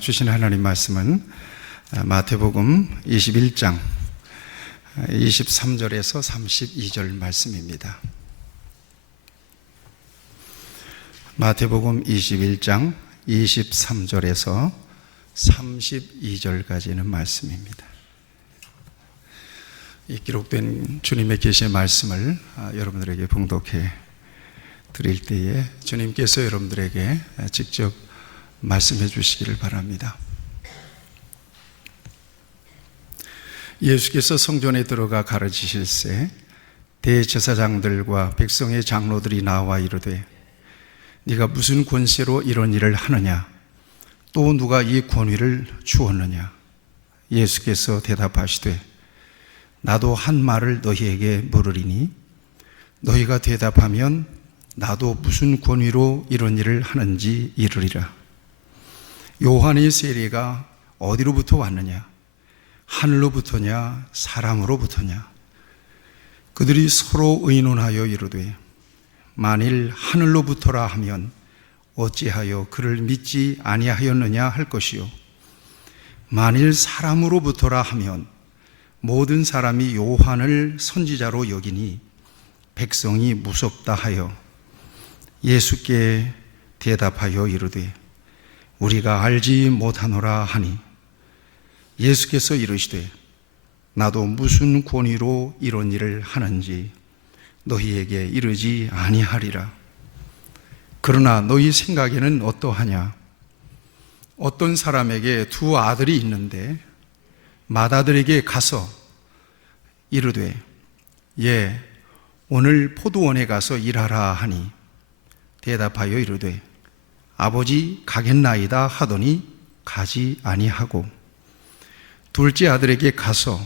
주신 하나님 말씀은 마태복음 21장 23절에서 32절 말씀입니다. 마태복음 21장 23절에서 32절까지는 말씀입니다. 이 기록된 주님의 계시의 말씀을 여러분들에게 봉독해 드릴 때에 주님께서 여러분들에게 직접 말씀해 주시기를 바랍니다. 예수께서 성전에 들어가 가르치실새 대제사장들과 백성의 장로들이 나와 이르되 네가 무슨 권세로 이런 일을 하느냐? 또 누가 이 권위를 주었느냐? 예수께서 대답하시되 나도 한 말을 너희에게 물으리니 너희가 대답하면 나도 무슨 권위로 이런 일을 하는지 이르리라. 요한의 세례가 어디로부터 왔느냐? 하늘로부터냐 사람으로부터냐? 그들이 서로 의논하여 이르되 만일 하늘로부터라 하면 어찌하여 그를 믿지 아니하였느냐 할 것이요 만일 사람으로부터라 하면 모든 사람이 요한을 선지자로 여기니 백성이 무섭다 하여 예수께 대답하여 이르되 우리가 알지 못하노라 하니 예수께서 이르시되 나도 무슨 권위로 이런 일을 하는지 너희에게 이르지 아니하리라. 그러나 너희 생각에는 어떠하냐? 어떤 사람에게 두 아들이 있는데 맏아들에게 가서 이르되 예 오늘 포도원에 가서 일하라 하니 대답하여 이르되 아버지 가겠나이다 하더니 가지 아니하고 둘째 아들에게 가서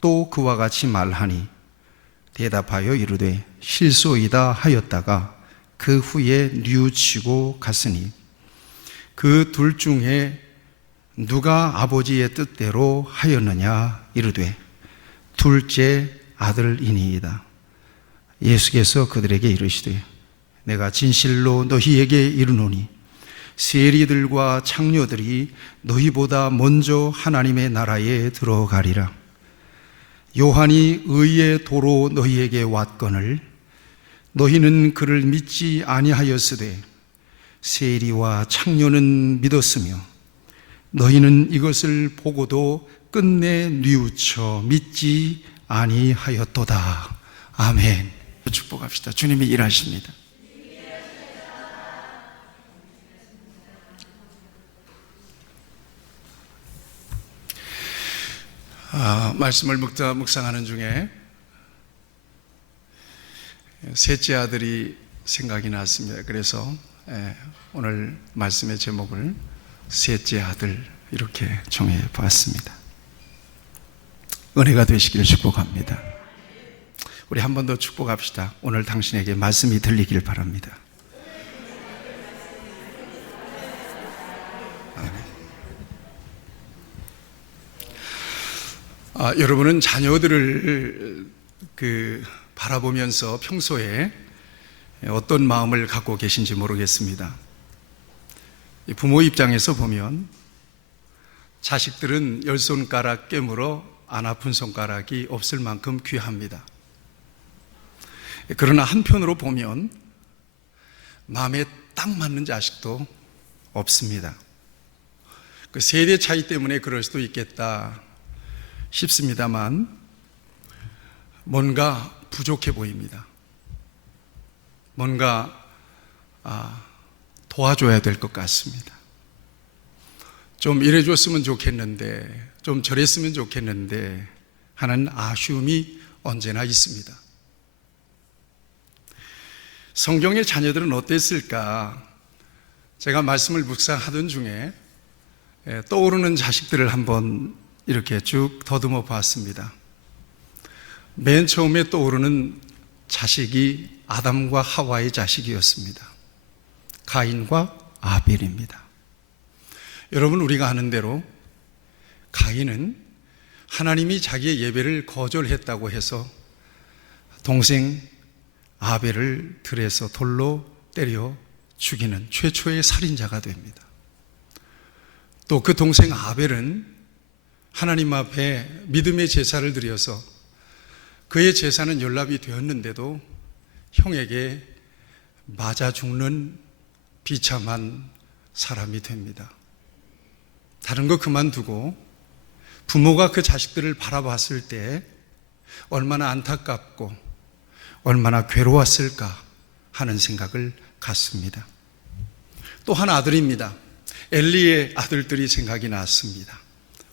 또 그와 같이 말하니 대답하여 이르되 실소이다 하였다가 그 후에 뉘우치고 갔으니 그 둘 중에 누가 아버지의 뜻대로 하였느냐 이르되 둘째 아들이니이다. 예수께서 그들에게 이르시되 내가 진실로 너희에게 이르노니 세리들과 창녀들이 너희보다 먼저 하나님의 나라에 들어가리라. 요한이 의의 도로 너희에게 왔거늘 너희는 그를 믿지 아니하였으되 세리와 창녀는 믿었으며 너희는 이것을 보고도 끝내 뉘우쳐 믿지 아니하였도다. 아멘. 축복합시다. 주님이 일하십니다. 말씀을 묵상하는 중에 셋째 아들이 생각이 났습니다. 그래서 오늘 말씀의 제목을 셋째 아들 이렇게 정해 보았습니다. 은혜가 되시기를 축복합니다. 우리 한 번 더 축복합시다. 오늘 당신에게 말씀이 들리길 바랍니다. 여러분은 자녀들을 바라보면서 평소에 어떤 마음을 갖고 계신지 모르겠습니다. 부모 입장에서 보면 자식들은 열 손가락 깨물어 안 아픈 손가락이 없을 만큼 귀합니다. 그러나 한편으로 보면 마음에 딱 맞는 자식도 없습니다. 그 세대 차이 때문에 그럴 수도 있겠다 싶습니다만 뭔가 부족해 보입니다. 뭔가 도와줘야 될 것 같습니다. 좀 이래줬으면 좋겠는데 좀 저랬으면 좋겠는데 하는 아쉬움이 언제나 있습니다. 성경의 자녀들은 어땠을까? 제가 말씀을 묵상하던 중에 떠오르는 자식들을 한번 이렇게 쭉 더듬어 봤습니다. 맨 처음에 떠오르는 자식이 아담과 하와의 자식이었습니다. 가인과 아벨입니다. 여러분, 우리가 아는 대로 가인은 하나님이 자기의 예배를 거절했다고 해서 동생 아벨을 들에서 돌로 때려 죽이는 최초의 살인자가 됩니다. 또 그 동생 아벨은 하나님 앞에 믿음의 제사를 드려서 그의 제사는 연락이 되었는데도 형에게 맞아 죽는 비참한 사람이 됩니다. 다른 거 그만두고 부모가 그 자식들을 바라봤을 때 얼마나 안타깝고 얼마나 괴로웠을까 하는 생각을 갖습니다. 또 한 아들입니다. 엘리의 아들들이 생각이 났습니다.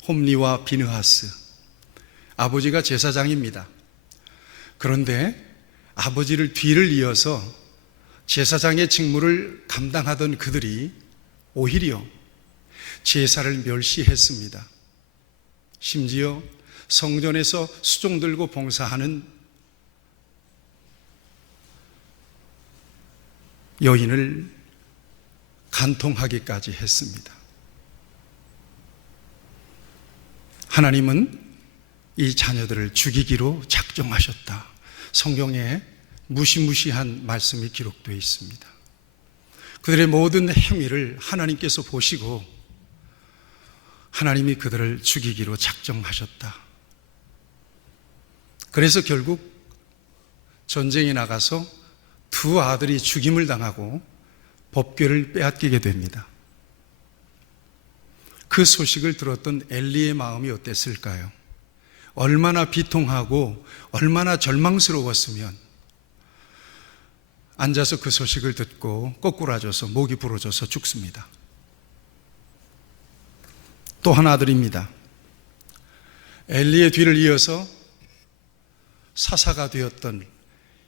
홈리와 비느하스. 아버지가 제사장입니다. 그런데 아버지를 뒤를 이어서 제사장의 직무를 감당하던 그들이 오히려 제사를 멸시했습니다. 심지어 성전에서 수종 들고 봉사하는 여인을 간통하기까지 했습니다. 하나님은 이 자녀들을 죽이기로 작정하셨다. 성경에 무시무시한 말씀이 기록되어 있습니다. 그들의 모든 행위를 하나님께서 보시고 하나님이 그들을 죽이기로 작정하셨다. 그래서 결국 전쟁에 나가서 두 아들이 죽임을 당하고 법궤를 빼앗기게 됩니다. 그 소식을 들었던 엘리의 마음이 어땠을까요? 얼마나 비통하고 얼마나 절망스러웠으면 앉아서 그 소식을 듣고 거꾸라져서 목이 부러져서 죽습니다. 또 한 아들입니다. 엘리의 뒤를 이어서 사사가 되었던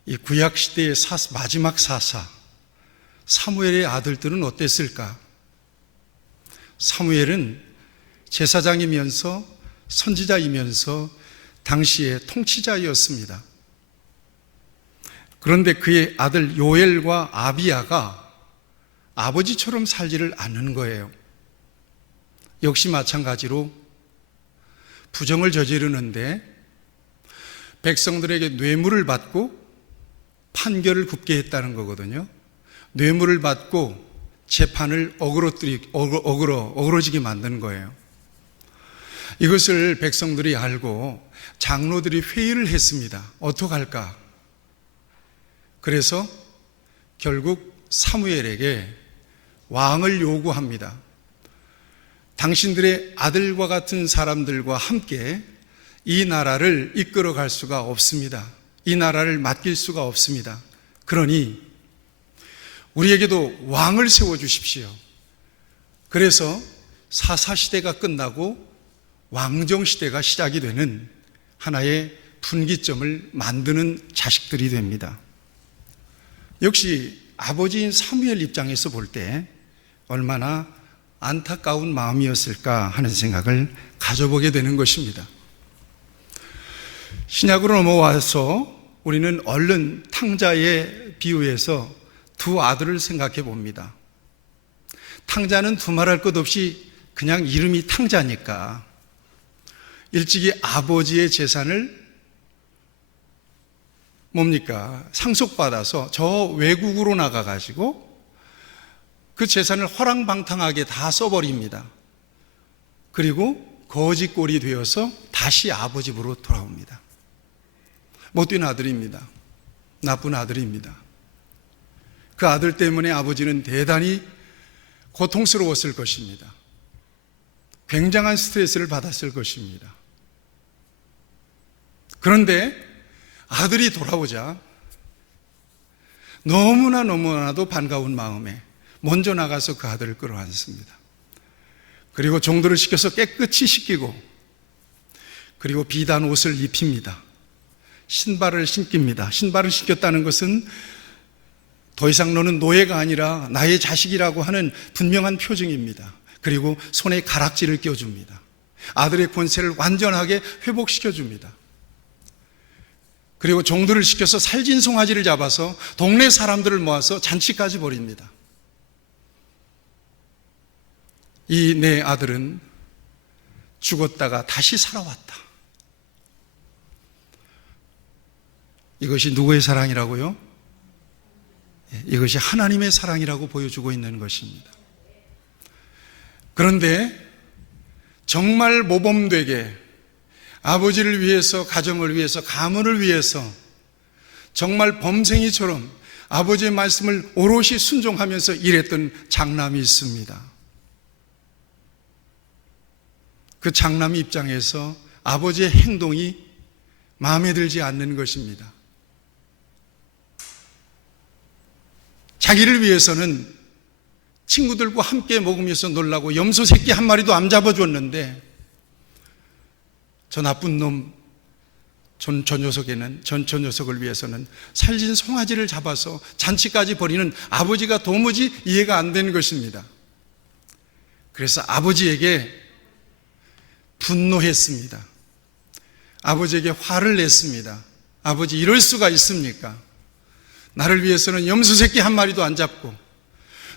이 구약시대의 마지막 사사 사무엘의 아들들은 어땠을까? 사무엘은 제사장이면서 선지자이면서 당시의 통치자였습니다. 그런데 그의 아들 요엘과 아비야가 아버지처럼 살지를 않는 거예요. 역시 마찬가지로 부정을 저지르는데 백성들에게 뇌물을 받고 판결을 굽게 했다는 거거든요. 뇌물을 받고 재판을 어그러지게 만드는 거예요. 이것을 백성들이 알고 장로들이 회의를 했습니다. 어떡할까? 그래서 결국 사무엘에게 왕을 요구합니다. 당신들의 아들과 같은 사람들과 함께 이 나라를 이끌어 갈 수가 없습니다. 이 나라를 맡길 수가 없습니다. 그러니 우리에게도 왕을 세워주십시오. 그래서 사사시대가 끝나고 왕정시대가 시작이 되는 하나의 분기점을 만드는 자식들이 됩니다. 역시 아버지인 사무엘 입장에서 볼 때 얼마나 안타까운 마음이었을까 하는 생각을 가져보게 되는 것입니다. 신약으로 넘어와서 우리는 얼른 탕자의 비유에서 두 아들을 생각해 봅니다. 탕자는 두말할 것 없이 그냥 이름이 탕자니까 일찍이 아버지의 재산을 상속받아서 저 외국으로 나가가지고 그 재산을 허랑방탕하게 다 써버립니다. 그리고 거지꼴이 되어서 다시 아버지 집으로 돌아옵니다. 못된 아들입니다. 나쁜 아들입니다. 그 아들 때문에 아버지는 대단히 고통스러웠을 것입니다. 굉장한 스트레스를 받았을 것입니다. 그런데 아들이 돌아오자 너무나도 반가운 마음에 먼저 나가서 그 아들을 끌어안습니다. 그리고 종들을 시켜서 깨끗이 씻기고 그리고 비단 옷을 입힙니다. 신발을 신깁니다. 신발을 신겼다는 것은 더 이상 너는 노예가 아니라 나의 자식이라고 하는 분명한 표징입니다. 그리고 손에 가락지를 껴줍니다. 아들의 권세를 완전하게 회복시켜줍니다. 그리고 종들을 시켜서 살진 송아지를 잡아서 동네 사람들을 모아서 잔치까지 벌입니다. 이 내 아들은 죽었다가 다시 살아왔다. 이것이 누구의 사랑이라고요? 이것이 하나님의 사랑이라고 보여주고 있는 것입니다. 그런데 정말 모범되게 아버지를 위해서, 가정을 위해서, 가문을 위해서 정말 범생이처럼 아버지의 말씀을 오롯이 순종하면서 일했던 장남이 있습니다. 그 장남 입장에서 아버지의 행동이 마음에 들지 않는 것입니다. 자기를 위해서는 친구들과 함께 먹으면서 놀라고 염소 새끼 한 마리도 안 잡아줬는데 저 나쁜 놈 저 녀석을 위해서는 살진 송아지를 잡아서 잔치까지 벌이는 아버지가 도무지 이해가 안 되는 것입니다. 그래서 아버지에게 분노했습니다. 아버지에게 화를 냈습니다. 아버지, 이럴 수가 있습니까? 나를 위해서는 염소 새끼 한 마리도 안 잡고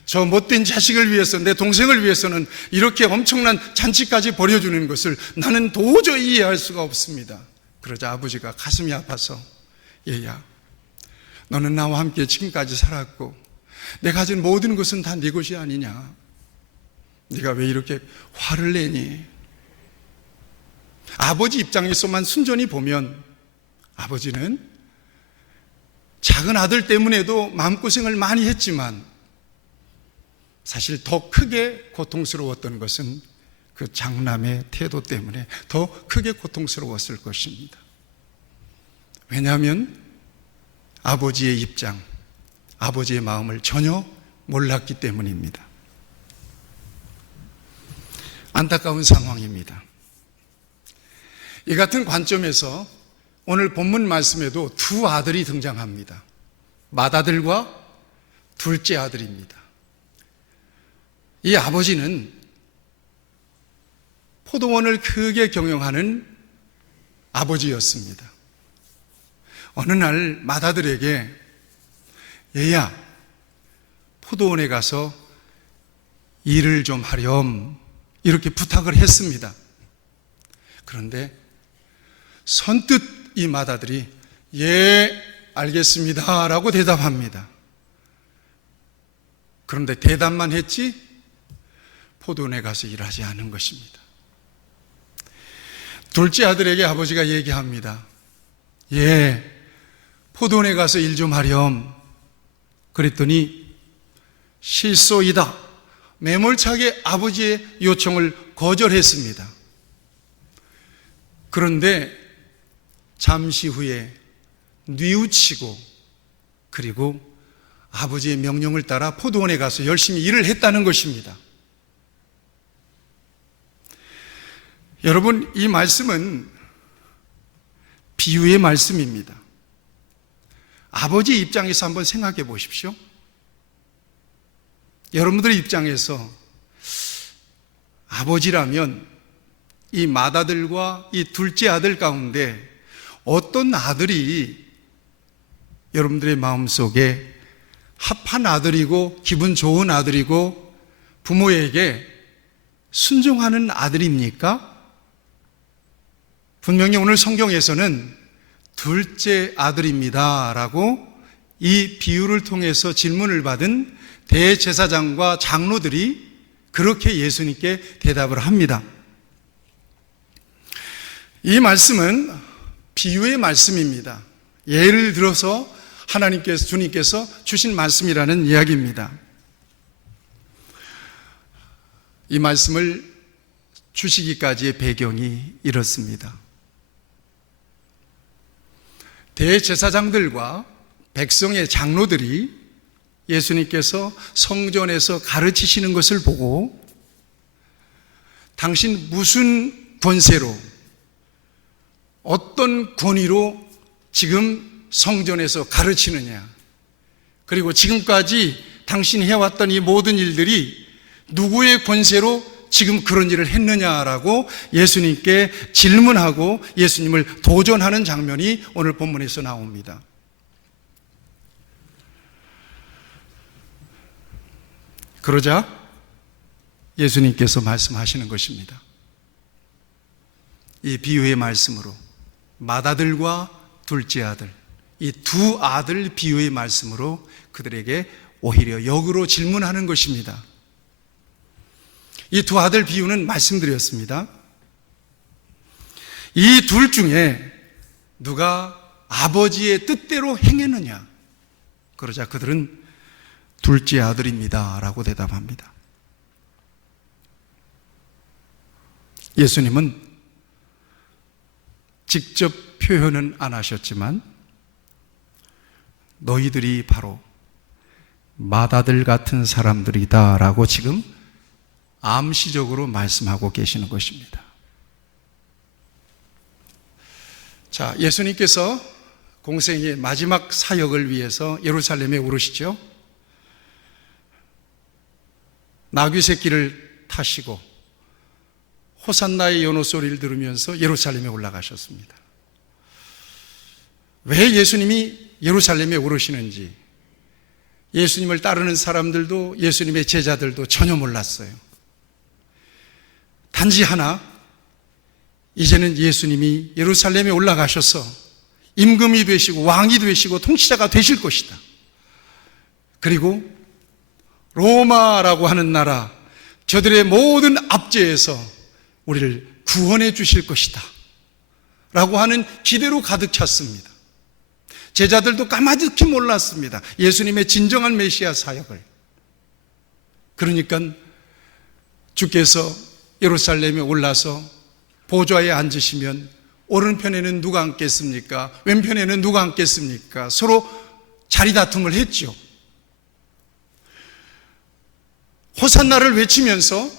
저 못된 자식을 위해서, 내 동생을 위해서는 이렇게 엄청난 잔치까지 벌여주는 것을 나는 도저히 이해할 수가 없습니다. 그러자 아버지가 가슴이 아파서, 얘야, 너는 나와 함께 지금까지 살았고 내가 가진 모든 것은 다 네 것이 아니냐? 네가 왜 이렇게 화를 내니? 아버지 입장에서만 순전히 보면 아버지는 작은 아들 때문에도 마음고생을 많이 했지만 사실 더 크게 고통스러웠던 것은 그 장남의 태도 때문에 더 크게 고통스러웠을 것입니다. 왜냐하면 아버지의 입장, 아버지의 마음을 전혀 몰랐기 때문입니다. 안타까운 상황입니다. 이 같은 관점에서 오늘 본문 말씀에도 두 아들이 등장합니다. 맏아들과 둘째 아들입니다. 이 아버지는 포도원을 크게 경영하는 아버지였습니다. 어느 날 맏아들에게, 얘야, 포도원에 가서 일을 좀 하렴, 이렇게 부탁을 했습니다. 그런데 선뜻 이 맏아들이 예, 알겠습니다 라고 대답합니다. 그런데 대답만 했지 포도원에 가서 일하지 않은 것입니다. 둘째 아들에게 아버지가 얘기합니다. 예, 포도원에 가서 일 좀 하렴. 그랬더니 실소이다, 매몰차게 아버지의 요청을 거절했습니다. 그런데 잠시 후에 뉘우치고 그리고 아버지의 명령을 따라 포도원에 가서 열심히 일을 했다는 것입니다. 여러분, 이 말씀은 비유의 말씀입니다. 아버지 입장에서 한번 생각해 보십시오. 여러분들의 입장에서 아버지라면 이 맏아들과 이 둘째 아들 가운데 어떤 아들이 여러분들의 마음속에 합한 아들이고 기분 좋은 아들이고 부모에게 순종하는 아들입니까? 분명히 오늘 성경에서는 둘째 아들입니다 라고 이 비유를 통해서 질문을 받은 대제사장과 장로들이 그렇게 예수님께 대답을 합니다. 이 말씀은 비유의 말씀입니다. 예를 들어서 주님께서 주신 말씀이라는 이야기입니다. 이 말씀을 주시기까지의 배경이 이렇습니다. 대제사장들과 백성의 장로들이 예수님께서 성전에서 가르치시는 것을 보고 당신 무슨 권세로, 어떤 권위로 지금 성전에서 가르치느냐, 그리고 지금까지 당신이 해왔던 이 모든 일들이 누구의 권세로 지금 그런 일을 했느냐라고 예수님께 질문하고 예수님을 도전하는 장면이 오늘 본문에서 나옵니다. 그러자 예수님께서 말씀하시는 것입니다. 이 비유의 말씀으로 맏아들과 둘째 아들, 이 두 아들 비유의 말씀으로 그들에게 오히려 역으로 질문하는 것입니다. 이 두 아들 비유는 말씀드렸습니다. 이 둘 중에 누가 아버지의 뜻대로 행했느냐? 그러자 그들은 둘째 아들입니다 라고 대답합니다. 예수님은 직접 표현은 안 하셨지만 너희들이 바로 맏아들 같은 사람들이다 라고 지금 암시적으로 말씀하고 계시는 것입니다. 자, 예수님께서 공생의 마지막 사역을 위해서 예루살렘에 오르시죠. 나귀 새끼를 타시고 호산나의 연호 소리를 들으면서 예루살렘에 올라가셨습니다. 왜 예수님이 예루살렘에 오르시는지 예수님을 따르는 사람들도 예수님의 제자들도 전혀 몰랐어요. 단지 하나, 이제는 예수님이 예루살렘에 올라가셔서 임금이 되시고 왕이 되시고 통치자가 되실 것이다. 그리고 로마라고 하는 나라, 저들의 모든 압제에서 우리를 구원해 주실 것이다 라고 하는 기대로 가득 찼습니다. 제자들도 까마득히 몰랐습니다. 예수님의 진정한 메시아 사역을. 그러니까 주께서 예루살렘에 올라서 보좌에 앉으시면 오른편에는 누가 앉겠습니까? 왼편에는 누가 앉겠습니까? 서로 자리 다툼을 했죠. 호산나를 외치면서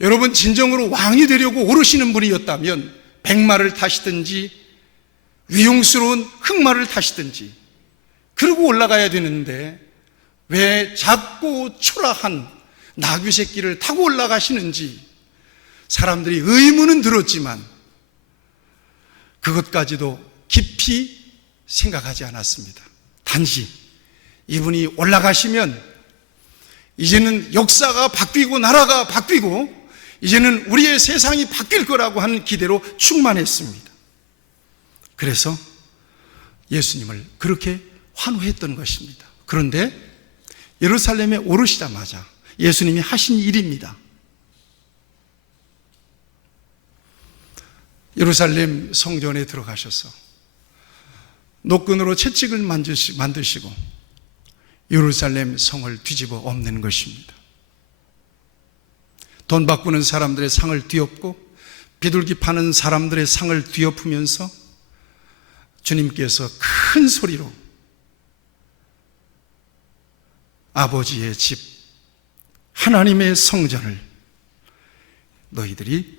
여러분 진정으로 왕이 되려고 오르시는 분이었다면 백마를 타시든지 위용스러운 흑마를 타시든지 그러고 올라가야 되는데 왜 작고 초라한 나귀 새끼를 타고 올라가시는지 사람들이 의문은 들었지만 그것까지도 깊이 생각하지 않았습니다. 단지 이분이 올라가시면 이제는 역사가 바뀌고 나라가 바뀌고 이제는 우리의 세상이 바뀔 거라고 하는 기대로 충만했습니다. 그래서 예수님을 그렇게 환호했던 것입니다. 그런데 예루살렘에 오르시자마자 예수님이 하신 일입니다. 예루살렘 성전에 들어가셔서 노끈으로 채찍을 만드시고 예루살렘 성을 뒤집어 엎는 것입니다. 돈 바꾸는 사람들의 상을 뒤엎고 비둘기 파는 사람들의 상을 뒤엎으면서 주님께서 큰 소리로 아버지의 집 하나님의 성전을 너희들이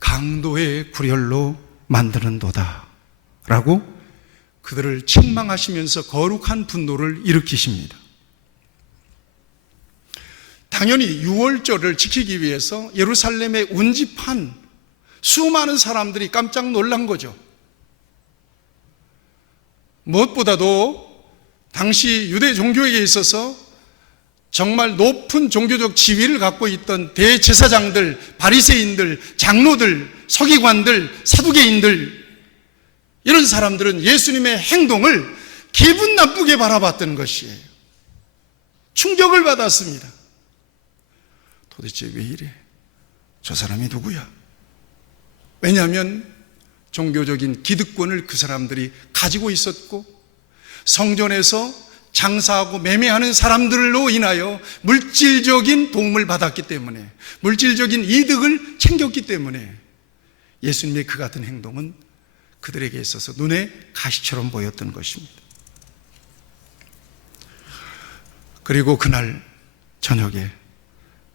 강도의 구렬로 만드는도다 라고 그들을 책망하시면서 거룩한 분노를 일으키십니다. 당연히 유월절을 지키기 위해서 예루살렘에 운집한 수많은 사람들이 깜짝 놀란 거죠. 무엇보다도 당시 유대 종교에 있어서 정말 높은 종교적 지위를 갖고 있던 대제사장들, 바리새인들, 장로들, 서기관들, 사두개인들 이런 사람들은 예수님의 행동을 기분 나쁘게 바라봤던 것이에요. 충격을 받았습니다. 도대체 왜 이래? 저 사람이 누구야? 왜냐하면 종교적인 기득권을 그 사람들이 가지고 있었고 성전에서 장사하고 매매하는 사람들로 인하여 물질적인 도움을 받았기 때문에 물질적인 이득을 챙겼기 때문에 예수님의 그 같은 행동은 그들에게 있어서 눈에 가시처럼 보였던 것입니다. 그리고 그날 저녁에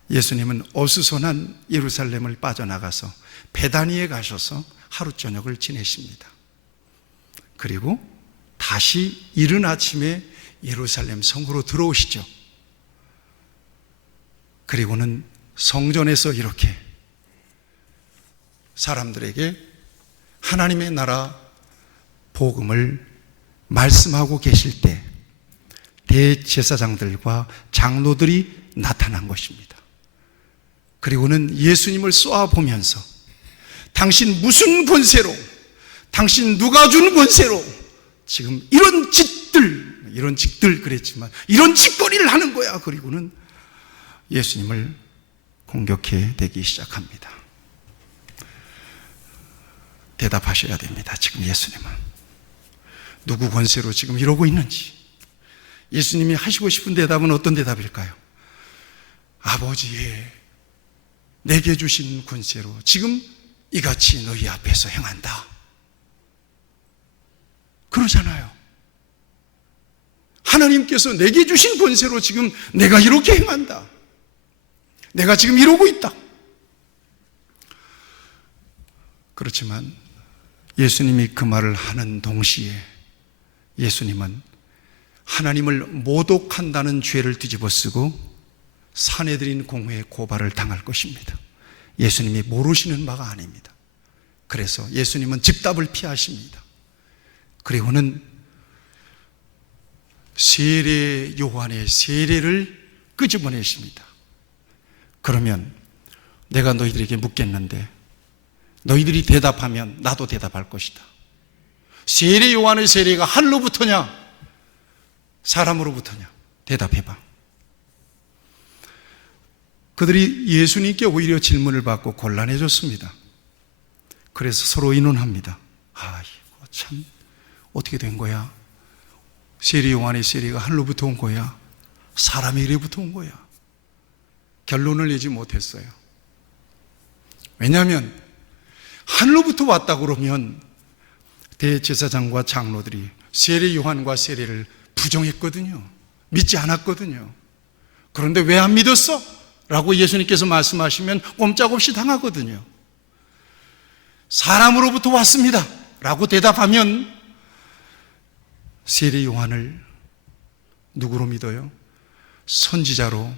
예수님은 어수선한 예루살렘을 빠져나가서 베다니에 가셔서 하루 저녁을 지내십니다. 그리고 다시 이른 아침에 예루살렘 성으로 들어오시죠. 그리고는 성전에서 이렇게 사람들에게 하나님의 나라 복음을 말씀하고 계실 때 대제사장들과 장로들이 나타난 것입니다. 그리고는 예수님을 쏘아보면서 당신 무슨 권세로, 당신 누가 준 권세로 지금 이런 짓들 그랬지만 이런 짓거리를 하는 거야. 그리고는 예수님을 공격해 대기 시작합니다. 대답하셔야 됩니다. 지금 예수님은 누구 권세로 지금 이러고 있는지. 예수님이 하시고 싶은 대답은 어떤 대답일까요? 아버지의 내게 주신 권세로 지금 이같이 너희 앞에서 행한다, 그러잖아요. 하나님께서 내게 주신 권세로 지금 내가 이렇게 행한다, 내가 지금 이러고 있다. 그렇지만 예수님이 그 말을 하는 동시에 예수님은 하나님을 모독한다는 죄를 뒤집어쓰고 사내들인 공회의 고발을 당할 것입니다. 예수님이 모르시는 바가 아닙니다. 그래서 예수님은 즉답을 피하십니다. 그리고는 세례 요한의 세례를 끄집어내십니다. 그러면 내가 너희들에게 묻겠는데 너희들이 대답하면 나도 대답할 것이다. 세례 요한의 세례가 하늘로부터냐 사람으로부터냐? 대답해봐. 그들이 예수님께 오히려 질문을 받고 곤란해졌습니다. 그래서 서로 의논합니다. 이거 참 어떻게 된 거야? 세례 요한의 세례가 하늘로부터 온 거야? 사람의 이래부터 온 거야? 결론을 내지 못했어요. 왜냐하면 하늘로부터 왔다 그러면 대제사장과 장로들이 세례 요한과 세례를 부정했거든요. 믿지 않았거든요. 그런데 왜 안 믿었어? 라고 예수님께서 말씀하시면 꼼짝없이 당하거든요. 사람으로부터 왔습니다 라고 대답하면 세례 요한을 누구로 믿어요? 선지자로,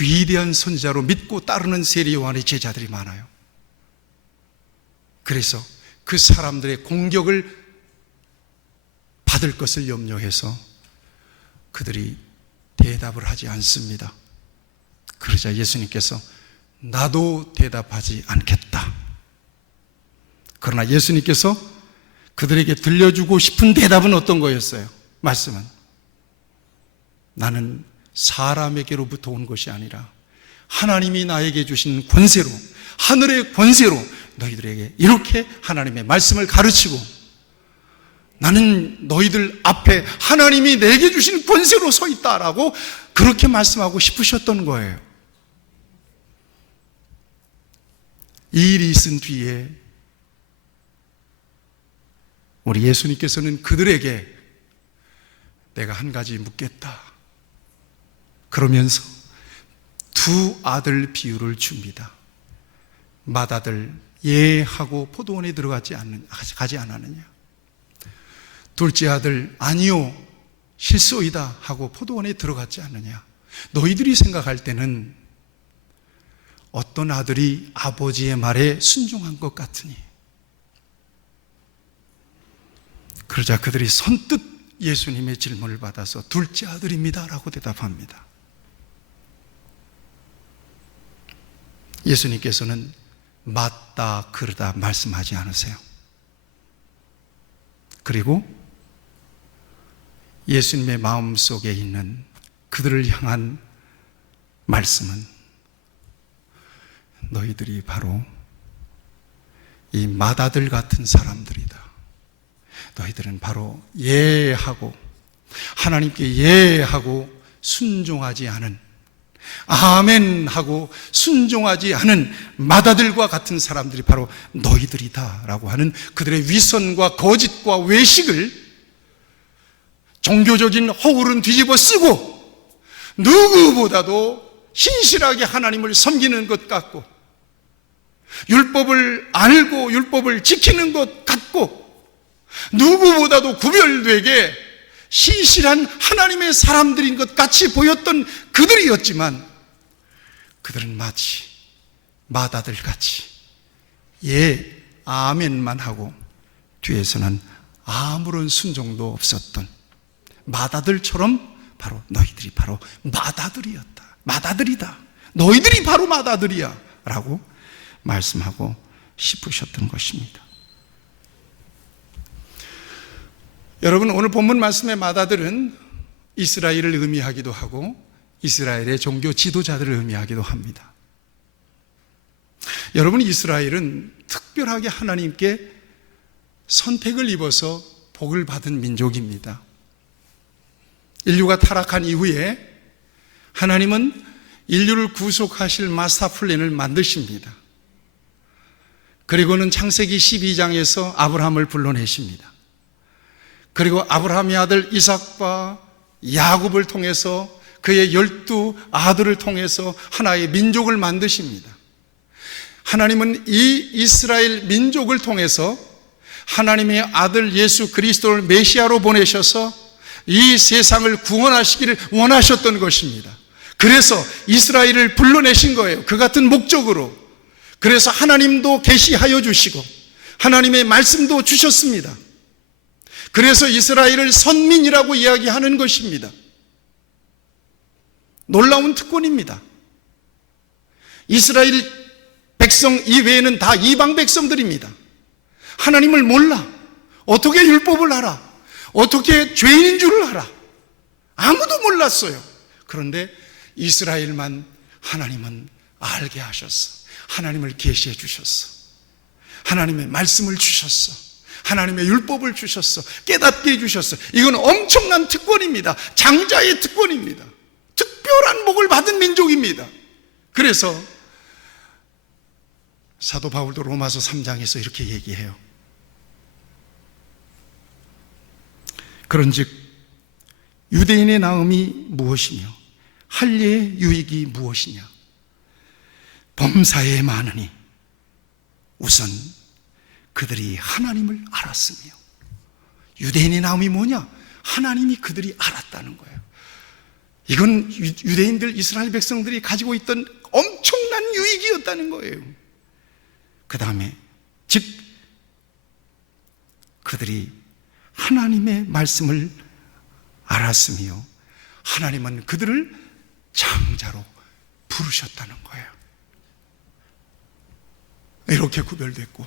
위대한 선지자로 믿고 따르는 세례 요한의 제자들이 많아요. 그래서 그 사람들의 공격을 받을 것을 염려해서 그들이 대답을 하지 않습니다. 그러자 예수님께서 나도 대답하지 않겠다. 그러나 예수님께서 그들에게 들려주고 싶은 대답은 어떤 거였어요? 말씀은 나는 사람에게로부터 온 것이 아니라 하나님이 나에게 주신 권세로, 하늘의 권세로 너희들에게 이렇게 하나님의 말씀을 가르치고 나는 너희들 앞에 하나님이 내게 주신 권세로 서 있다라고 그렇게 말씀하고 싶으셨던 거예요. 이 일이 있은 뒤에 우리 예수님께서는 그들에게 내가 한 가지 묻겠다 그러면서 두 아들 비유를 줍니다. 맏아들 예하고 포도원에 가지 않았느냐? 둘째 아들 아니요 실소이다 하고 포도원에 들어갔지 않느냐? 너희들이 생각할 때는 어떤 아들이 아버지의 말에 순종한 것 같으니. 그러자 그들이 선뜻 예수님의 질문을 받아서 둘째 아들입니다 라고 대답합니다. 예수님께서는 맞다 그러다 말씀하지 않으세요. 그리고 예수님의 마음속에 있는 그들을 향한 말씀은 너희들이 바로 이 맏아들 같은 사람들이다. 너희들은 바로 예하고 하나님께 예하고 순종하지 않은, 아멘하고 순종하지 않은 맏아들과 같은 사람들이 바로 너희들이다 라고 하는 그들의 위선과 거짓과 외식을 종교적인 허울은 뒤집어 쓰고 누구보다도 신실하게 하나님을 섬기는 것 같고 율법을 알고 율법을 지키는 것 같고 누구보다도 구별되게 신실한 하나님의 사람들인 것 같이 보였던 그들이었지만 그들은 마치 맏아들같이 예, 아멘만 하고 뒤에서는 아무런 순종도 없었던 맏아들처럼 바로 너희들이 바로 맏아들이었다. 맏아들이다. 너희들이 바로 맏아들이야 라고 말씀하고 싶으셨던 것입니다. 여러분, 오늘 본문 말씀의 맏아들은 이스라엘을 의미하기도 하고 이스라엘의 종교 지도자들을 의미하기도 합니다. 여러분, 이스라엘은 특별하게 하나님께 선택을 입어서 복을 받은 민족입니다. 인류가 타락한 이후에 하나님은 인류를 구속하실 마스터 플랜을 만드십니다. 그리고는 창세기 12장에서 아브라함을 불러내십니다. 그리고 아브라함의 아들 이삭과 야곱을 통해서 그의 12 아들을 통해서 하나의 민족을 만드십니다. 하나님은 이 이스라엘 민족을 통해서 하나님의 아들 예수 그리스도를 메시아로 보내셔서 이 세상을 구원하시기를 원하셨던 것입니다. 그래서 이스라엘을 불러내신 거예요. 그 같은 목적으로. 그래서 하나님도 계시하여 주시고 하나님의 말씀도 주셨습니다. 그래서 이스라엘을 선민이라고 이야기하는 것입니다. 놀라운 특권입니다. 이스라엘 백성 이외에는 다 이방 백성들입니다. 하나님을 몰라. 어떻게 율법을 알아? 어떻게 죄인인 줄을 알아? 아무도 몰랐어요. 그런데 이스라엘만 하나님은 알게 하셨어. 하나님을 계시해 주셨어. 하나님의 말씀을 주셨어. 하나님의 율법을 주셨어. 깨닫게 해주셨어. 이건 엄청난 특권입니다. 장자의 특권입니다. 특별한 복을 받은 민족입니다. 그래서 사도 바울도 로마서 3장에서 이렇게 얘기해요. 그런즉 유대인의 나음이 무엇이며 할례의 유익이 무엇이냐? 범사에 많으니 우선 그들이 하나님을 알았으며. 유대인의 나음이 뭐냐? 하나님이 그들이 알았다는 거예요. 이건 유대인들, 이스라엘 백성들이 가지고 있던 엄청난 유익이었다는 거예요. 그 다음에 즉 그들이 하나님의 말씀을 알았으며 하나님은 그들을 장자로 부르셨다는 거예요. 이렇게 구별됐고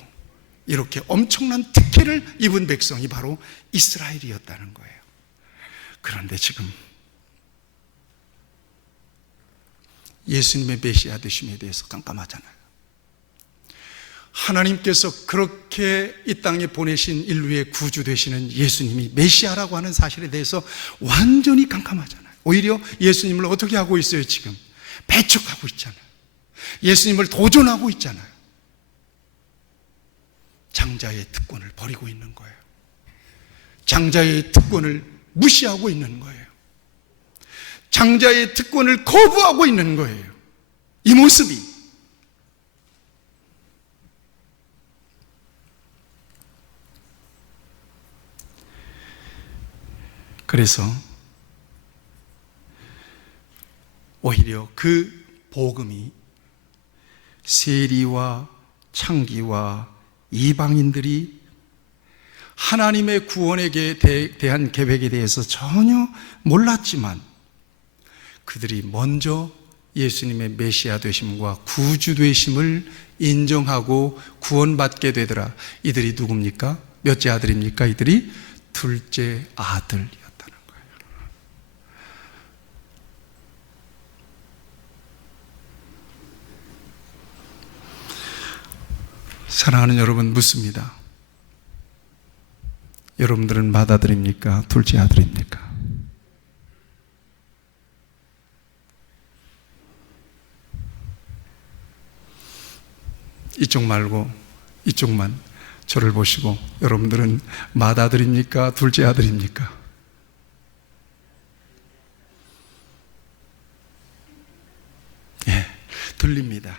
이렇게 엄청난 특혜를 입은 백성이 바로 이스라엘이었다는 거예요. 그런데 지금 예수님의 메시아 되심에 대해서 깜깜하잖아요. 하나님께서 그렇게 이 땅에 보내신 인류의 구주 되시는 예수님이 메시아라고 하는 사실에 대해서 완전히 깜깜하잖아요. 오히려 예수님을 어떻게 하고 있어요? 지금 배척하고 있잖아요. 예수님을 도전하고 있잖아요. 장자의 특권을 버리고 있는 거예요. 장자의 특권을 무시하고 있는 거예요. 장자의 특권을 거부하고 있는 거예요. 이 모습이. 그래서 오히려 그 복음이 세리와 창기와 이방인들이 하나님의 구원에 대한 계획에 대해서 전혀 몰랐지만 그들이 먼저 예수님의 메시아 되심과 구주 되심을 인정하고 구원받게 되더라. 이들이 누굽니까? 몇째 아들입니까? 이들이 둘째 아들이었다는 거예요. 사랑하는 여러분, 묻습니다. 여러분들은 맏아들입니까? 둘째 아들입니까? 이쪽 말고 이쪽만 저를 보시고 여러분들은 맏아들입니까? 둘째 아들입니까? 예, 들립니다.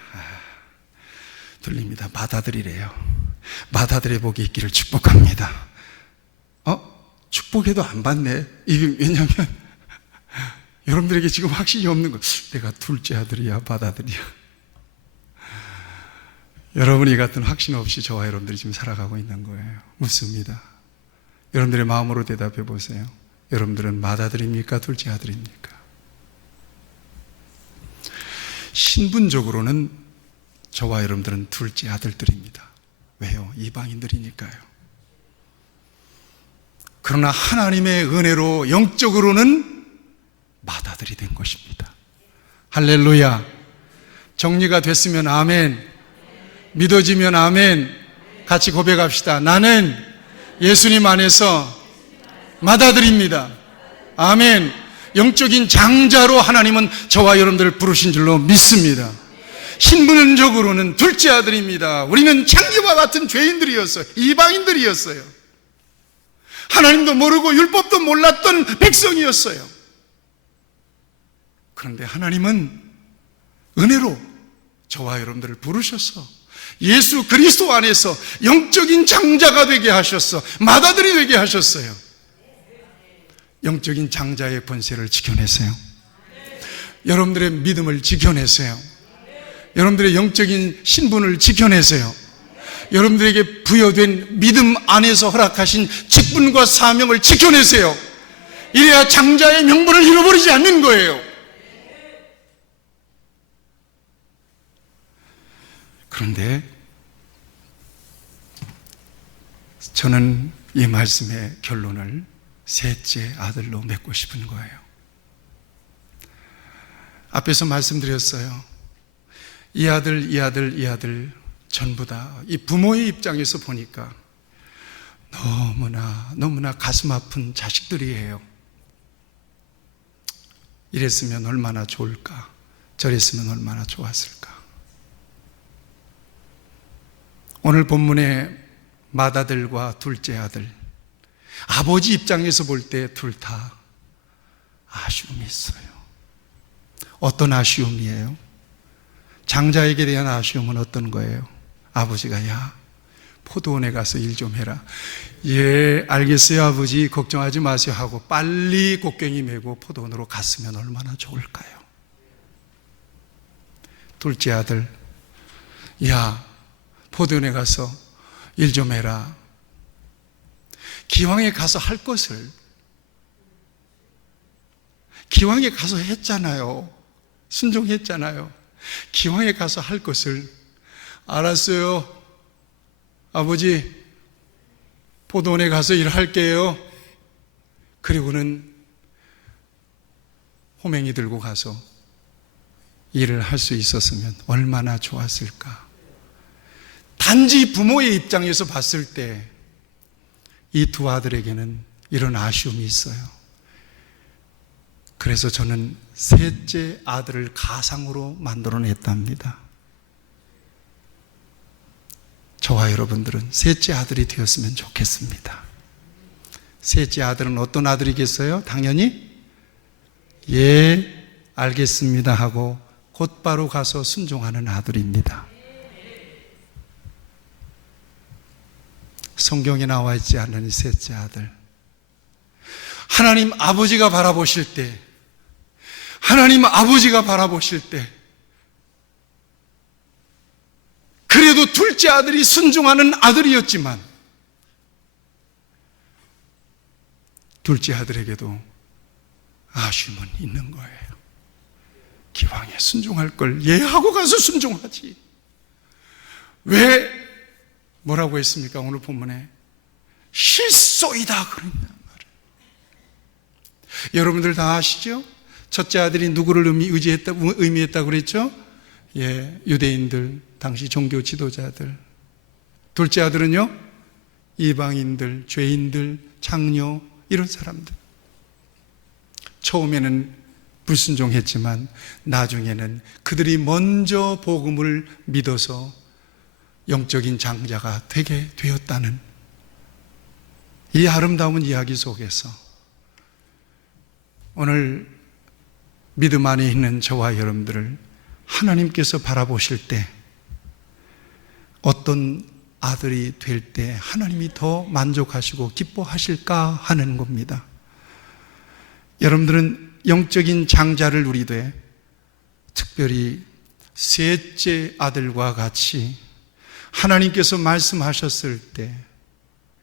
들립니다. 맏아들이래요. 맏아들의 복이 있기를 축복합니다. 축복해도 안 받네. 이게 왜냐면 여러분들에게 지금 확신이 없는 거. 내가 둘째 아들이야, 맏아들이야. 여러분이 같은 확신 없이 저와 여러분들이 지금 살아가고 있는 거예요. 묻습니다. 여러분들의 마음으로 대답해 보세요. 여러분들은 맏아들입니까? 둘째 아들입니까? 신분적으로는 저와 여러분들은 둘째 아들들입니다. 왜요? 이방인들이니까요. 그러나 하나님의 은혜로 영적으로는 맏아들이 된 것입니다. 할렐루야. 정리가 됐으면 아멘. 믿어지면 아멘. 같이 고백합시다. 나는 예수님 안에서 맏아들입니다. 아멘. 영적인 장자로 하나님은 저와 여러분들을 부르신 줄로 믿습니다. 신분적으로는 둘째 아들입니다. 우리는 창기와 같은 죄인들이었어요. 이방인들이었어요. 하나님도 모르고 율법도 몰랐던 백성이었어요. 그런데 하나님은 은혜로 저와 여러분들을 부르셔서 예수 그리스도 안에서 영적인 장자가 되게 하셨어. 맏아들이 되게 하셨어요. 영적인 장자의 권세를 지켜내세요. 여러분들의 믿음을 지켜내세요. 여러분들의 영적인 신분을 지켜내세요. 여러분들에게 부여된 믿음 안에서 허락하신 직분과 사명을 지켜내세요. 이래야 장자의 명분을 잃어버리지 않는 거예요. 그런데 저는 이 말씀의 결론을 셋째 아들로 맺고 싶은 거예요. 앞에서 말씀드렸어요. 이 아들, 이 아들, 이 아들 전부 다 이 부모의 입장에서 보니까 너무나 가슴 아픈 자식들이에요. 이랬으면 얼마나 좋을까? 저랬으면 얼마나 좋았을까? 오늘 본문의 맏아들과 둘째 아들, 아버지 입장에서 볼 때 둘 다 아쉬움이 있어요. 어떤 아쉬움이에요? 장자에게 대한 아쉬움은 어떤 거예요? 아버지가 야 포도원에 가서 일 좀 해라. 예 알겠어요 아버지 걱정하지 마세요 하고 빨리 곡괭이 메고 포도원으로 갔으면 얼마나 좋을까요? 둘째 아들 야 포도원에 가서 일 좀 해라. 기왕에 가서 할 것을 기왕에 가서 했잖아요. 순종했잖아요. 기왕에 가서 할 것을 알았어요. 아버지 포도원에 가서 일할게요. 그리고는 호맹이 들고 가서 일을 할 수 있었으면 얼마나 좋았을까. 단지 부모의 입장에서 봤을 때 이 두 아들에게는 이런 아쉬움이 있어요. 그래서 저는 셋째 아들을 가상으로 만들어냈답니다. 저와 여러분들은 셋째 아들이 되었으면 좋겠습니다. 셋째 아들은 어떤 아들이겠어요? 당연히 예 알겠습니다 하고 곧바로 가서 순종하는 아들입니다. 성경에 나와 있지 않는 이 셋째 아들, 하나님 아버지가 바라보실 때, 하나님 아버지가 바라보실 때 그래도 둘째 아들이 순종하는 아들이었지만 둘째 아들에게도 아쉬움은 있는 거예요. 기왕에 순종할 걸 예하고 가서 순종하지. 왜 뭐라고 했습니까? 오늘 본문에 실소이다 그랬단 말이에요. 여러분들 다 아시죠? 첫째 아들이 누구를 의미했다고 그랬죠? 예, 유대인들, 당시 종교 지도자들. 둘째 아들은요? 이방인들, 죄인들, 창녀, 이런 사람들. 처음에는 불순종했지만 나중에는 그들이 먼저 복음을 믿어서 영적인 장자가 되게 되었다는 이 아름다운 이야기 속에서 오늘 믿음 안에 있는 저와 여러분들을 하나님께서 바라보실 때 어떤 아들이 될 때 하나님이 더 만족하시고 기뻐하실까 하는 겁니다. 여러분들은 영적인 장자를 누리되 특별히 셋째 아들과 같이 하나님께서 말씀하셨을 때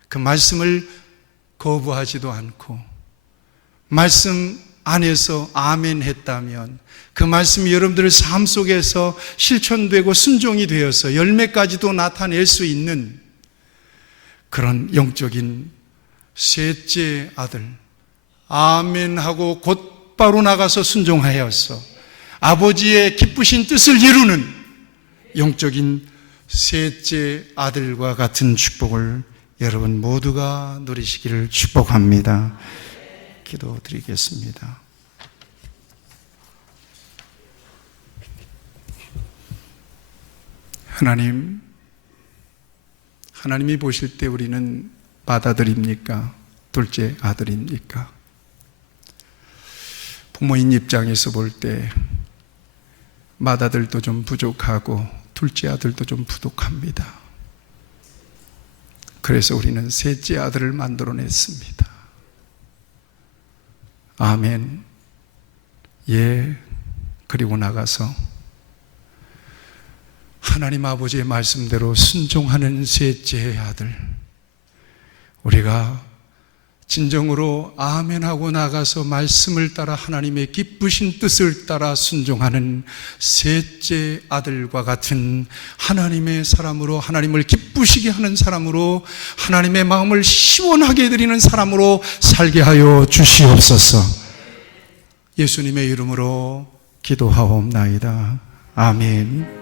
그 말씀을 거부하지도 않고 말씀 안에서 아멘 했다면 그 말씀이 여러분들의 삶 속에서 실천되고 순종이 되어서 열매까지도 나타낼 수 있는 그런 영적인 셋째 아들, 아멘 하고 곧바로 나가서 순종하여서 아버지의 기쁘신 뜻을 이루는 영적인 셋째 아들과 같은 축복을 여러분 모두가 누리시기를 축복합니다. 기도드리겠습니다. 하나님이 보실 때 우리는 맏아들입니까? 둘째 아들입니까? 부모인 입장에서 볼 때 맏아들도 좀 부족하고 둘째 아들도 좀 부족합니다. 그래서 우리는 셋째 아들을 만들어냈습니다. 아멘. 예. 그리고 나가서 하나님 아버지의 말씀대로 순종하는 셋째 아들, 우리가 진정으로 아멘하고 나가서 말씀을 따라 하나님의 기쁘신 뜻을 따라 순종하는 셋째 아들과 같은 하나님의 사람으로, 하나님을 기쁘시게 하는 사람으로, 하나님의 마음을 시원하게 해드리는 사람으로 살게 하여 주시옵소서. 예수님의 이름으로 기도하옵나이다. 아멘.